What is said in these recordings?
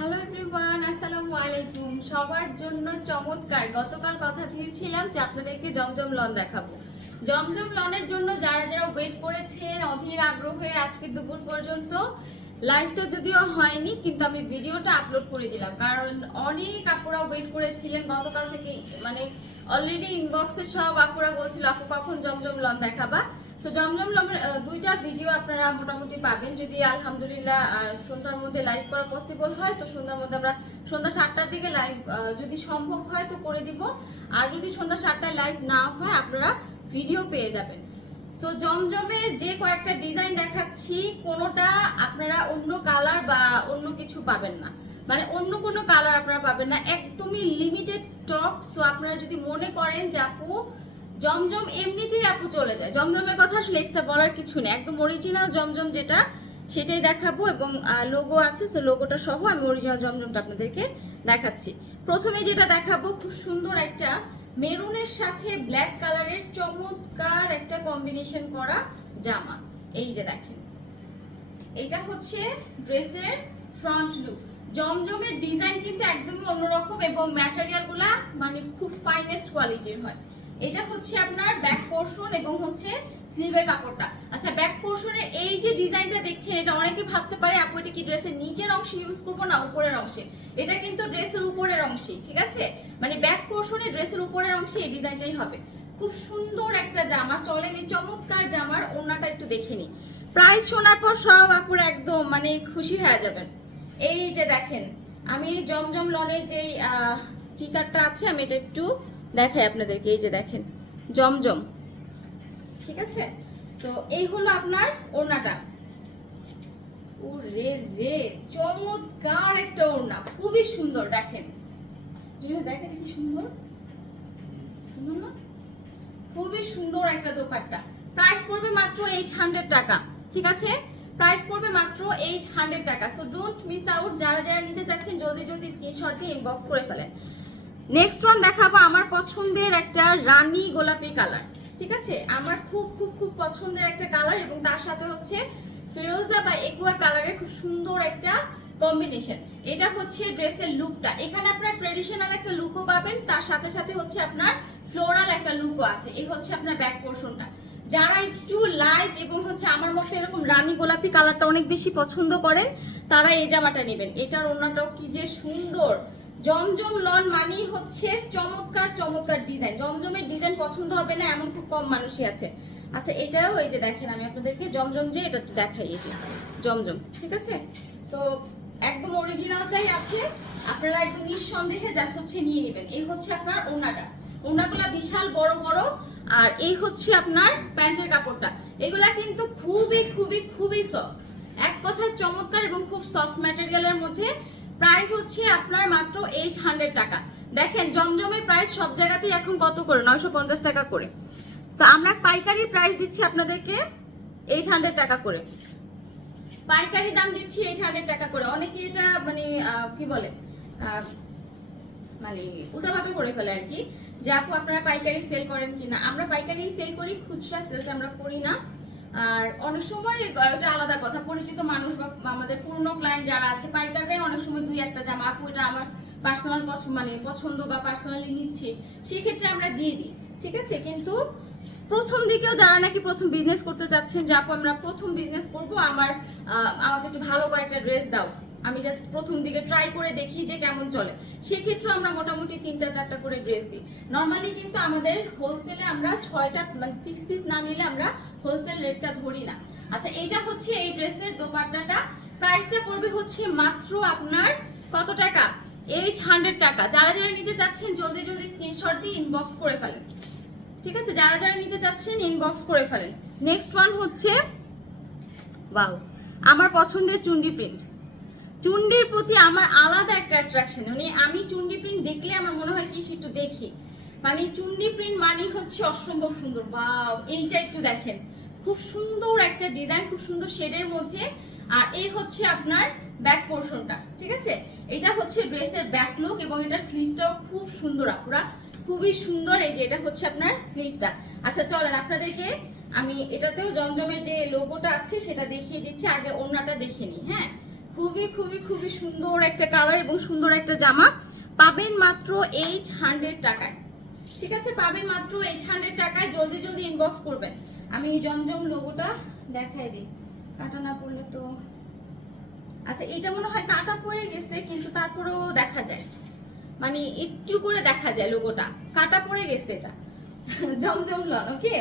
Hello everyone, আসসালামু আলাইকুম। সবার জন্য চমৎকার গতকাল কথা দিয়েছিলাম যে আপনাদেরকে জমজম লন দেখাবো। জমজম লনের জন্য যারা যারা ওয়েট করেছেন অধীর আগ্রহে আজকে দুপুর পর্যন্ত, লাইভটা যদিও হয়নি কিন্তু আমি ভিডিওটা আপলোড করে দিলাম, কারণ অনেক আপুরা ওয়েট করেছিলেন গতকাল থেকে। মানে অলরেডি ইনবক্সে সব আপুরা বলছিল আপু কখন জমজম লন দেখাবা। তো জমজম লনের দুইটা ভিডিও আপনারা মোটামুটি পাবেন, যদি আলহামদুলিল্লাহ সন্ধ্যার মধ্যে লাইভ করা পসিবল হয় তো সন্ধ্যার মধ্যে আমরা সন্ধ্যা 7টার দিকে লাইভ যদি সম্ভব হয় তো করে দিব, আর যদি সন্ধ্যা 7টায় লাইভ না হয় আপনারা ভিডিও পেয়ে যাবেন। সো জমজমের যে কয়েকটা ডিজাইন দেখাচ্ছি কোনোটা আপনারা অন্য কালার বা অন্য কিছু পাবেন না, মানে অন্য কোনো কালার আপনারা পাবেন না, একদমই লিমিটেড স্টক। সো আপনারা যদি মনে করেন যে আপু জমজম এমনিতেই আপু চলে যায়, জমজমের কথা আসলে এক্সট্রা বলার কিছু নেই, একদম অরিজিনাল জমজম যেটা সেটাই দেখাবো এবং লোগো আছে, তো লোগোটা সহ আমি অরিজিনাল জমজমটা আপনাদেরকে দেখাচ্ছি। প্রথমে যেটা দেখাবো খুব সুন্দর একটা মেরুনের সাথে ব্ল্যাক কালারের চমৎকার একটা কম্বিনেশন করা জামা। এই যে দেখেন, এটা হচ্ছে ড্রেসের ফ্রন্ট লুক। জমজমের ডিজাইন কিন্তু একদমই অন্যরকম এবং ম্যাটেরিয়ালগুলা মানে খুব ফাইনেস্ট কোয়ালিটির হয়। এটা হচ্ছে আপনার ব্যাক পোর্শন এবং হচ্ছে স্লিভের কাপড়টা। আচ্ছা, ব্যাক পোর্শনের এই যে ডিজাইনটা দেখছেন এটা অনেকে ভাবতে পারে আপু এটা কি ড্রেসের নিচের অংশে ইউজ করবো না উপরের অংশে। এটা কিন্তু ড্রেসের উপরের অংশেই, ঠিক আছে, মানে ব্যাক পোর্শনে ড্রেসের উপরের অংশে এই ডিজাইনটাই হবে। খুব সুন্দর একটা জামা, চলেন এই চমৎকার জামার ওড়নাটা একটু দেখে নিই। প্রাইস শোনার পর সব আপুরা একদম মানে খুশি হয়ে যাবেন। এই যে দেখেন, আমি জমজম লনের যেই স্টিকারটা আছে আমি এটা একটু দেখাই আপনাদেরকে। এই যে দেখেন জমজম, ঠিক আছে। তো এই হলো আপনার ওড়নাটা। ওরে রে, চমৎকার একটা ওড়না, খুবই সুন্দর। দেখেন দেখেন কি সুন্দর, খুবই সুন্দর একটা দোপাট্টা। প্রাইস পড়বে মাত্র 800 টাকা, ঠিক আছে, প্রাইস পড়বে মাত্র 800 টাকা। সো ডোন্ট মিস আউট, যারা যারা নিতে চাচ্ছেন জলদি জলদি স্ক্রিনশট দিয়ে ইনবক্স করে ফেলেন। নেক্সট ওয়ান দেখাবো আমার পছন্দের একটা রানী গোলাপি কালার, ঠিক আছে, আমার খুব খুব খুব পছন্দের একটা কালার এবং তার সাথে হচ্ছে ফিরোজা বা একুয়া কালারের খুব সুন্দর একটা কম্বিনেশন। এটা হচ্ছে ড্রেসের লুকটা, এখানে আপনার ট্রেডিশনাল একটা লুকও পাবেন, তার সাথে সাথে হচ্ছে আপনার ফ্লোরাল একটা লুকও আছে। এই হচ্ছে আপনার ব্যাক পোর্শনটা। যারা একটু লাইট এবং হচ্ছে আমার মধ্যে এরকম রানী গোলাপি কালারটা অনেক বেশি পছন্দ করেন তারা এই জামাটা নেবেন। এটার ওড়নাটাও কি যে সুন্দর। জমজম লন মানেই হচ্ছে চমৎকার চমৎকার ডিজাইন, জমজমের ডিজাইন পছন্দ হবে না এমন খুব কম মানুষই আছে। আচ্ছা, এটাও এই যে দেখেন, আমি আপনাদেরকে জমজম যে এটা একটু দেখাই, এই যে জমজম, ঠিক আছে। সো একদম অরিজিনালটাই আছে, আপনারা একদম নিঃসন্দেহে জাস্ট হচ্ছে নিয়ে নেবেন। এই হচ্ছে আপনার ওড়নাটা, ওড়নাগুলা বিশাল বড় বড়, আর এই হচ্ছে আপনার প্যান্টের কাপড়টা। এগুলা কিন্তু খুবই খুবই খুবই সফট, এক কথায় চমৎকার এবং খুব সফট ম্যাটেরিয়ালের মধ্যে। প্রাইস হচ্ছে আপনার মাত্র 800 টাকা। দেখেন জমজমের প্রাইস সব জায়গাতেই এখন কত করে, 950 টাকা করে। তো আমরা পাইকারি প্রাইস দিচ্ছি আপনাদেরকে 800 টাকা করে, পাইকারি দাম দিচ্ছি 800 টাকা করে। অনেকে এটা মানে কি বলে মানে উল্টাপাল্টা করে ফেলে আর কি, যে আপু আপনারা পাইকারি সেল করেন কিনা। আমরা পাইকারি সেল করি, খুচরা সেলটা আমরা করি না। আর অনেক সময় এটা আলাদা কথা, পরিচিত মানুষ বা আমাদের পুরনো ক্লায়েন্ট যারা আছে পাইকাররাই অনেক সময় দুই একটা জামা আপু এটা আমার পার্সোনাল মানে পছন্দ বা পার্সোনালি নিচ্ছি, সেক্ষেত্রে আমরা দিয়ে দিই, ঠিক আছে। কিন্তু প্রথম দিকেও যারা নাকি প্রথম বিজনেস করতে চাচ্ছেন যে আপু আমরা প্রথম বিজনেস করবো, আমাকে একটু ভালো কয়েকটা ড্রেস দাও, আমি জাস্ট প্রথম দিকে ট্রাই করে দেখি যে কেমন চলে, সেক্ষেত্রে আমরা মোটামুটি 3টা 4টা করে ড্রেস দিই। নর্মালি কিন্তু আমাদের হোলসেলে আমরা 6টা মানে 6 পিস না নিলে আমরা হোলসেল রেটটা ধরি না। আচ্ছা, এইটা হচ্ছে এই ড্রেসের দোপাট্টাটা, প্রাইসটা পড়বে হচ্ছে মাত্র আপনার কত টাকা, 800 টাকা। যারা যারা নিতে চাচ্ছেন জলদি জলদি স্ক্রিনশট দিয়ে ইনবক্স করে ফেলেন, ঠিক আছে, যারা যারা নিতে চাচ্ছেন ইনবক্স করে ফেলেন। নেক্সট ওয়ান হচ্ছে ওয়াও, আমার পছন্দের চুন্ডি প্রিন্ট। চুন্ডির প্রতি আমার আলাদা একটা অ্যাট্রাকশন, মানে আমি চুন্ডি প্রিন্ট দেখলে আমার মনে হয় কি একটু দেখি, মানে চুন্ডি প্রিন্ট মানে হচ্ছে অসম্ভব সুন্দর। ওয়াও, এইটা একটু দেখেন, খুব সুন্দর একটা ডিজাইন, খুব সুন্দর শেডের মধ্যে। আর এই হচ্ছে আপনার ব্যাক পোর্শনটা, ঠিক আছে, এটা হচ্ছে ড্রেসের ব্যাক লুক এবং এটার স্লিভটাও খুব সুন্দর আপুরা, খুবই সুন্দর। এই যে এটা হচ্ছে আপনার স্লিভটা। আচ্ছা চলেন আপনাদেরকে আমি এটাতেও জমজমের যে লোগোটা আছে সেটা দেখিয়ে দিচ্ছি, আগে ওড়নাটা দেখে নিই। হ্যাঁ, খুবই খুবই খুবই সুন্দর একটা কালার এবং সুন্দর একটা জামা পাবেন মাত্র 800 টাকায়। ঠিক আছে, পাবেন মাত্র 800 টাকায়। জলদি জলদি ইনবক্স করবেন। আমি জমজম লোগোটা দেখাই দিই, কাটা না পড়লে তো। আচ্ছা, এটা মনে হয় কাটা পড়ে গেছে, কিন্তু তারপরেও দেখা যায়, মানে একটু করে দেখা যায় লোগোটা, কাটা পড়ে গেছে এটা। জমজম লন, ওকে,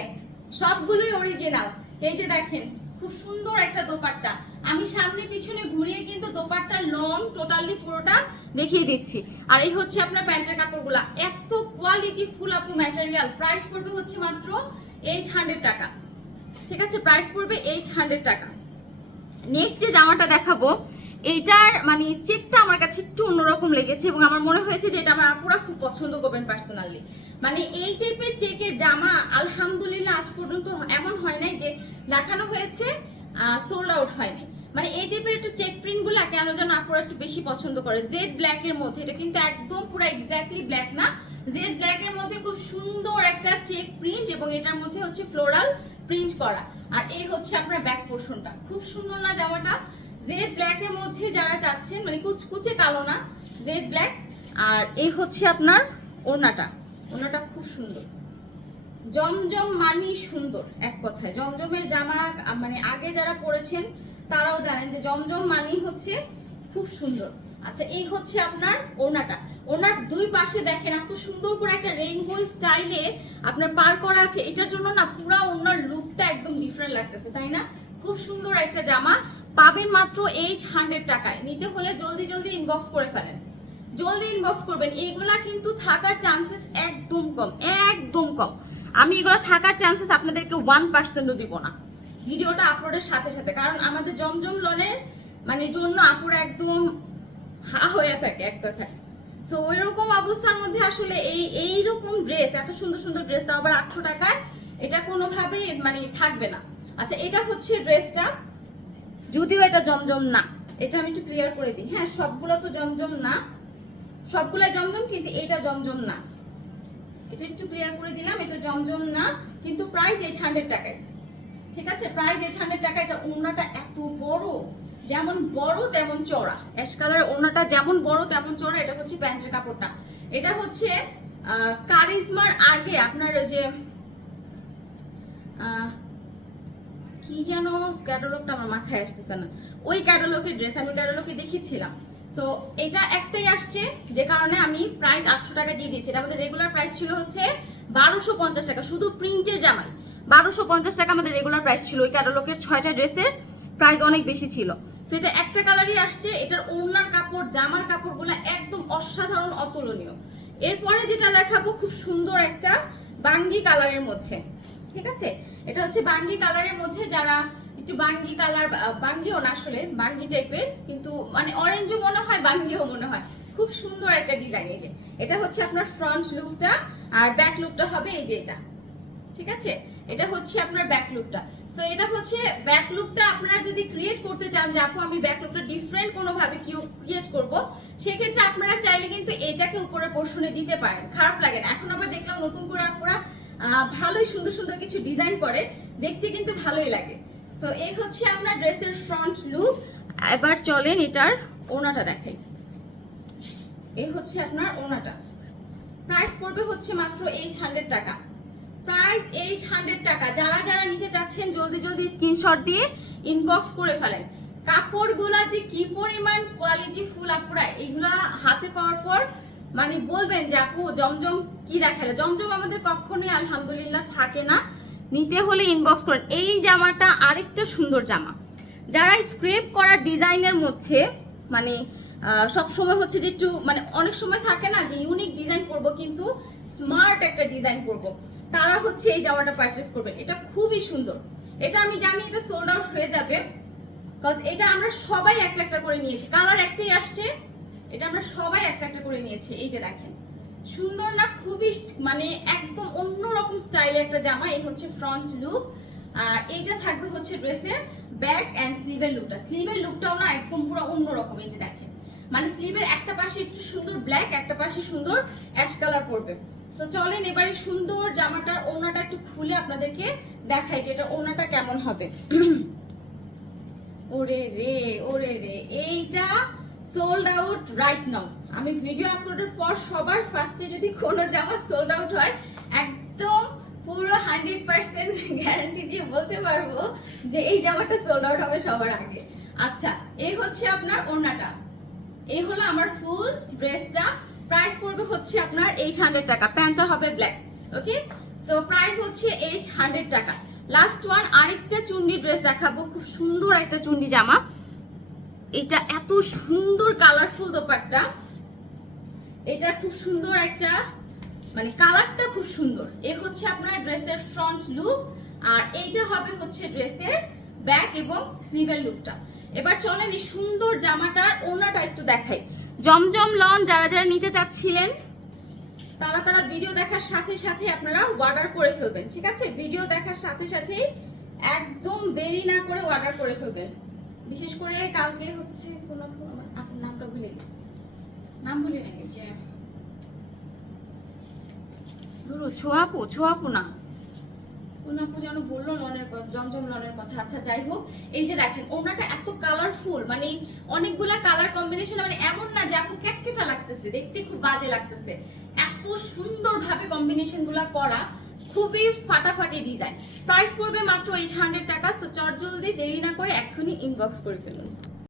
সবগুলোই অরিজিনাল। এই যে দেখেন, খুব সুন্দর একটা দোপাট্টা। আমি সামনে পিছনে ঘুরিয়ে কিন্তু দোপাট্টার লং টোটালি পুরোটা দেখিয়ে দিচ্ছি। আর এই হচ্ছে আপনার প্যান্টের কাপড়গুলা, এত কোয়ালিটি ফুল আপু ম্যাটেরিয়াল। প্রাইস পড়বে হচ্ছে মাত্র 800 টাকা। ঠিক আছে, প্রাইস পড়বে 800 টাকা। নেক্সট যে জামাটা দেখাবো, এইটার মানে চেকটা আমার কাছে একটু অন্যরকম লেগেছে এবং আমার মনে হয়েছে যে এটা আমার আপুরা খুব পছন্দ করবেন পার্সোনালি। মানে এই টাইপের চেকের জামা আলহামদুলিল্লাহ আজ পর্যন্ত এমন হয় নাই যে দেখানো হয়েছে সোল্ড আউট হয়নি। মানে এই টাইপের একটু চেক প্রিন্টগুলো কেন যেন আপুরা একটু বেশি পছন্দ করে। জেড ব্ল্যাক এর মধ্যে, এটা কিন্তু একদম পুরো এক্স্যাক্টলি ব্ল্যাক না, জেড ব্ল্যাক এর মধ্যে খুব সুন্দর একটা চেক প্রিন্ট এবং এটার মধ্যে হচ্ছে ফ্লোরাল প্রিন্ট করা। আর এই হচ্ছে আপনার ব্যাক পোর্শনটা, খুব সুন্দর না জামাটা? জেড ব্ল্যাক এর মধ্যে যারা চাচ্ছেন, মানে কুচকুচে কালো না, জেড ব্ল্যাক। আর এই হচ্ছে আপনার ওড়নাটা, ওড়নাটা খুব সুন্দর। জমজম মানি সুন্দর, এক কথায় জমজমের জামা মানে আগে যারা পরেছেন তারাও জানেন যে জমজম মানি হচ্ছে খুব সুন্দর। আচ্ছা, এই হচ্ছে আপনার ওড়নাটা। ওড়নার দুই পাশে দেখেন এত সুন্দর করে একটা রেইনবো স্টাইলে আপনার পার করা আছে। এটার জন্য না পুরো ওড়নার লুকটা একদম ডিফারেন্ট লাগতেছে, তাই না? খুব সুন্দর একটা জামা পাবেন মাত্র 800 টাকায়। নিতে হলে জলদি জলদি ইনবক্স করে ফেলেন, জলদি ইনবক্স করবেন। এইগুলা কিন্তু থাকার চান্সেস একদম কম, একদম কম। আমি এগুলো থাকার চান্সেস আপনাদেরকে 1%ও দিব না ভিডিওটা আপলোডের সাথে সাথে, কারণ আমাদের জমজম লোনের মানে জন্য আপুরা একদম হা হয়ে থাকে এক কথায়। সো ওইরকম অবস্থার মধ্যে আসলে এইরকম ড্রেস, এত সুন্দর সুন্দর ড্রেস, তাও আবার 800 টাকায়, এটা কোনোভাবেই মানে থাকবে না। আচ্ছা, এটা হচ্ছে ড্রেসটা, যদিও এটা জমজম না, এটা আমি একটু ক্লিয়ার করে দিই। হ্যাঁ, সবগুলো তো জমজম না, সবগুলা জমজম, কিন্তু এটা জমজম না, এটা একটু ক্লিয়ার করে দিলাম, এটা জমজম না, কিন্তু প্রাইস 800 টাকায়। ঠিক আছে, প্রাইস 800 টাকা। এটা ওড়নাটা এত বড়, যেমন বড় তেমন চওড়া, অ্যাশ কালার ওড়নাটা যেমন বড় তেমন চওড়া। এটা হচ্ছে প্যান্টের কাপড়টা, এটা হচ্ছে কারিজমার আগে আপনার ওই যে কি যেন ক্যাটালগটা আমার মাথায় আসতেছে না, ওই ক্যাটালগের ড্রেস আমি ক্যাটালগে দেখিয়েছিলাম। সো এটা একটাই আসছে, যে কারণে আমি প্রাইস 800 টাকা দিয়ে দিয়েছি। এটা আমাদের রেগুলার প্রাইস ছিল হচ্ছে 1250 টাকা, শুধু প্রিন্টের জামাই 1250 টাকা আমাদের রেগুলার প্রাইস ছিল। ওই ক্যাটালগের 6টা ড্রেসের প্রাইস অনেক বেশি ছিল। সো এটা একটা কালারই আসছে। এটার ওড়নার কাপড়, জামার কাপড়গুলো একদম অসাধারণ, অতুলনীয়। এরপরে যেটা দেখাবো খুব সুন্দর একটা বাঙ্গি কালারের মধ্যে। ঠিক আছে, এটা হচ্ছে বাঙ্গি কালারের মধ্যে, যারা একটু বাঙ্গি কালার, বাঙ্গিও না আসলে বাঙ্গি টাইপের, কিন্তু মানে অরেঞ্জও মনে হয় বাঙ্গিও মনে হয়, খুব সুন্দর একটা ডিজাইন। এই যে এটা হচ্ছে আপনার ফ্রন্ট লুকটা, আর ব্যাক লুকটা হবে এই যে এটা। ঠিক আছে, এটা হচ্ছে আপনার ব্যাক লুকটা। সো এটা হচ্ছে ব্যাক লুকটা। আপনারা যদি ক্রিয়েট করতে চান যে আপু আমি ব্যাক লুকটা ডিফারেন্ট কোনোভাবে ক্রিয়েট করব, সেক্ষেত্রে আপনারা চাইলে কিন্তু এটাকে উপরের পোর্শনে দিতে পারেন, খারাপ লাগে না। এখন আবার দেখলাম নতুন করে আপুরা ভালোই সুন্দর সুন্দর কিছু ডিজাইন করে, দেখতে কিন্তু ভালোই লাগে। তো এই হচ্ছে আপনার ড্রেসের ফ্রন্ট লুক। এবার চলেন এটার ওড়নাটা দেখাই। এই হচ্ছে আপনার ওড়নাটা, প্রাইস পড়বে হচ্ছে মাত্র 800 টাকা। প্রাইস 800 টাকা। যারা যারা নিতে চাচ্ছেন জলদি জলদি স্ক্রিনশট দিয়ে ইনবক্স করে ফেলেন। কাপড়গুলা যে কি পরিমাণ কোয়ালিটি ফুল আপুরা, এগুলা হাতে পাওয়ার পর মানে বলবেন যে আপু জমজম কি দেখালে। জমজম আমাদের কখনোই আলহামদুলিল্লাহ থাকে না, নিতে হলে ইনবক্স করেন। এই জামাটা আরেকটা সুন্দর জামা, যারা স্ক্রেপ করা ডিজাইনের মধ্যে মানে সবসময় হচ্ছে যে একটু মানে অনেক সময় থাকে না যে ইউনিক ডিজাইন করবো কিন্তু স্মার্ট একটা ডিজাইন করবো, তারা হচ্ছে এই জামাটা পারচেস করবেন। এটা খুবই সুন্দর। এটা আমি জানি এটা সোল্ড আউট হয়ে যাবে, কজ এটা আমরা সবাই একটা একটা করে নিয়েছি, কালার একটাই আসছে, এটা আমরা সবাই একটা একটা করে নিয়েছি। এই যে দেখেন, সুন্দর না? খুবই মানে একদম অন্যরকম স্টাইলের একটা জামা। এই হচ্ছে ফ্রন্ট লুক, আর এইটা থাকবে হচ্ছে ড্রেসের ব্যাক অ্যান্ড স্লিভের লুকটা। স্লিভের লুকটাও না একদম পুরো অন্যরকম। এই যে দেখেন, মানে স্লিভের একটা পাশে একটু সুন্দর ব্ল্যাক, একটা পাশে সুন্দর অ্যাশ কালার পড়বে। তো চলেন এবারে সুন্দর জামাটার ওড়নাটা একটু খুলে আপনাদেরকে দেখাই যে এটা ওড়নাটা কেমন হবে। ওরে রে এইটা সোল্ড আউট রাইট নাও। আমি ভিডিও আপলোডের পর সবার ফার্স্টে যদি কোনো জামা সোল্ড আউট হয়, একদম পুরো 100% গ্যারান্টি দিয়ে বলতে পারবো যে এই জামাটা সোল্ড আউট হবে সবার আগে। আচ্ছা, এই হচ্ছে আপনার ওড়নাটা, এই হলো আমার ফুল ড্রেসটা। প্রাইস পড়বে হচ্ছে আপনার 800 টাকা, প্যান্টটা হবে ব্ল্যাক। ওকে, সো প্রাইস হচ্ছে 800 টাকা। লাস্ট ওয়ান, আরেকটা চুন্ডি ড্রেস দেখাবো, খুব সুন্দর একটা চুন্ডি জামা। এটা এত সুন্দর কালারফুল দোপাট্টা, এটা খুব সুন্দর একটা, মানে কালারটা খুব সুন্দর। এই হচ্ছে আপনার ড্রেসের ফ্রন্ট লুক, আর এইটা হবে হচ্ছে ড্রেসের ব্যাক এবং স্লিভের লুকটা। এবার চলেন এই সুন্দর জামাটার ওড়নাটা একটু দেখাই। জমজম লন যারা যারা নিতে চাচ্ছিলেন তারা ভিডিও দেখার সাথে সাথে আপনারা অর্ডার করে ফেলবেন, ঠিক আছে? ভিডিও দেখার সাথে সাথে একদম দেরি না করে অর্ডার করে ফেলবেন। বিশেষ করে কালকে হচ্ছে কোন আপনার নামটা ভুলে গেছি, নাম ভুলে নাকি যে ছোয়াপু না আপু যেন বললো লনের কথা, জমজম লনের কথা। আচ্ছা যাই হোক, এই যে দেখেন ওড়নাটা এত কালারফুল, মানে অনেকগুলা কালার কম্বিনেশন, মানে এমন না যে আপু ক্যাটকেটা লাগতেছে, দেখতে খুব বাজে লাগতেছে, এত সুন্দর ভাবে কম্বিনেশন গুলা করা, খুবই ফাটাফাটি ডিজাইন। প্রাইস পড়বে মাত্র 800 টাকা। সো চটজলদি দেরি না করে এক্ষুনি ইনবক্স করে ফেলুন।